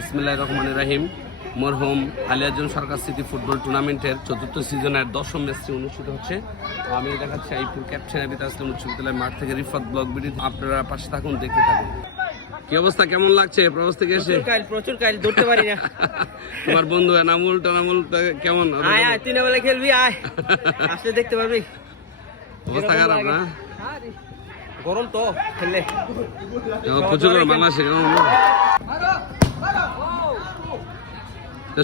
বিসমিল্লাহির রহমানির রহিম। মরহুম আলিয়ার্জুন সরকার স্মৃতি ফুটবল টুর্নামেন্টের ৪র্থ সিজনের ১০ম ম্যাচটি অনুষ্ঠিত হচ্ছে। আমি দেখাচ্ছি আইপুর ক্যাপ্টেন আবিদ আসলাম উচ্চ বিদ্যালয় মাঠ থেকে রিফাত ব্লগ ভিডিও। আপনারা পাশে থাকুন, দেখতে থাকুন। কি অবস্থা, কেমন লাগছে প্রবাস থেকে এসে? প্রচুর কাইল ধরতে পারি না। তোমার বন্ধু এনামুল টানামুল কেমন? আয় আয়, 3 বেলা খেলবি, আয় আসলে দেখতে পারবি। অবস্থা খারাপ না? গরম তো খেললে প্রচুর গরম বাংলাদেশে।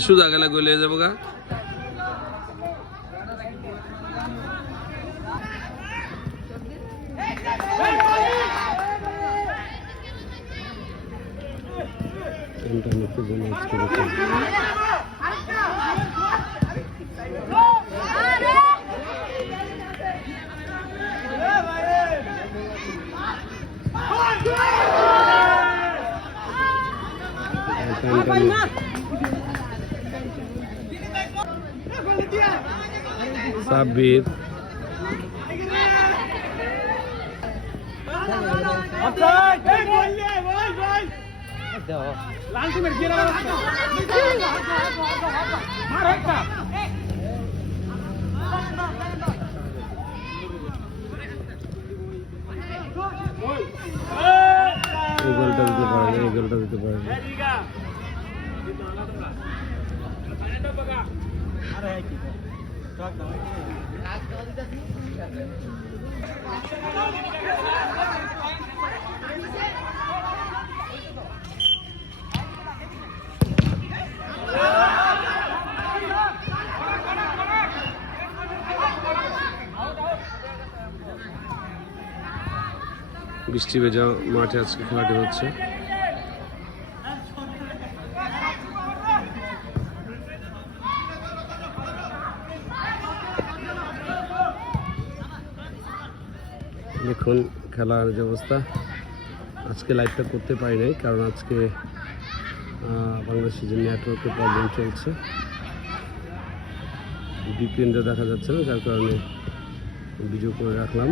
সুদা গেলে গলে যাবো গা। সাব্বির এই গোলটা দিতে পারে না, এই গোলটা দিতে পারে না। বৃষ্টি ভেজা মাঠে আজকে খেলাটি হচ্ছে। দেখুন খেলার যে অবস্থা। আজকে লাইভটা করতে পারি নাই, কারণ আজকে বাংলাদেশের যে নেটওয়ার্কের প্রবলেম চলছে, ভিপিএনটা দেখা যাচ্ছে না, যার কারণে ভিডিও করে রাখলাম।